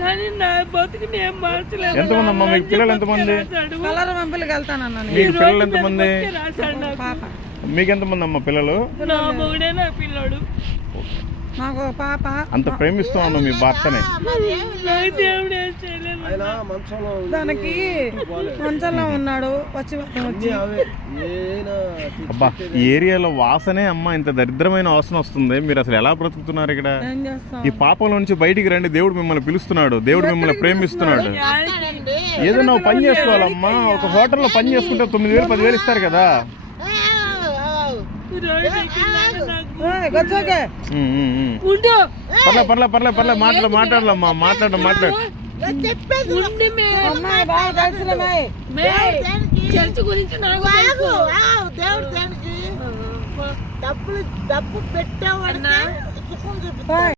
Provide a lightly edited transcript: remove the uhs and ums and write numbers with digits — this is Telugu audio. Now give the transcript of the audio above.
కానీ నా బతుకు నేను మార్చలేదు. ఎంతమంది అమ్మా మీకు పిల్లలు? ఎంతమంది మీకు పిల్లలు? ఎంతమంది? మీకు ఎంతమంది అమ్మ పిల్లలు? నా మొగుడే నా పిల్లడు. నాకు పాప. అంత ప్రేమిస్తున్నాను మీ భర్తని. దానికి మంచంలో ఉన్నాడు వచ్చి అబ్బా ఈ ఏరియాలో వాసనే అమ్మ ఇంత దరిద్రమైన వాసన వస్తుంది. మీరు అసలు ఎలా బ్రతుకుతున్నారు ఇక్కడ? ఈ పాపంలో నుంచి బయటికి రండి. దేవుడు మిమ్మల్ని పిలుస్తున్నాడు. దేవుడు మిమ్మల్ని ప్రేమిస్తున్నాడు. ఏదైనా పని చేసుకోవాలమ్మా. ఒక హోటల్లో పని చేసుకుంటే 9,000 10,000 ఇస్తారు కదా. పర్లే మాట్లాడలమ్మా. మాట్లాడు డబ్బు పెట్టేవాడు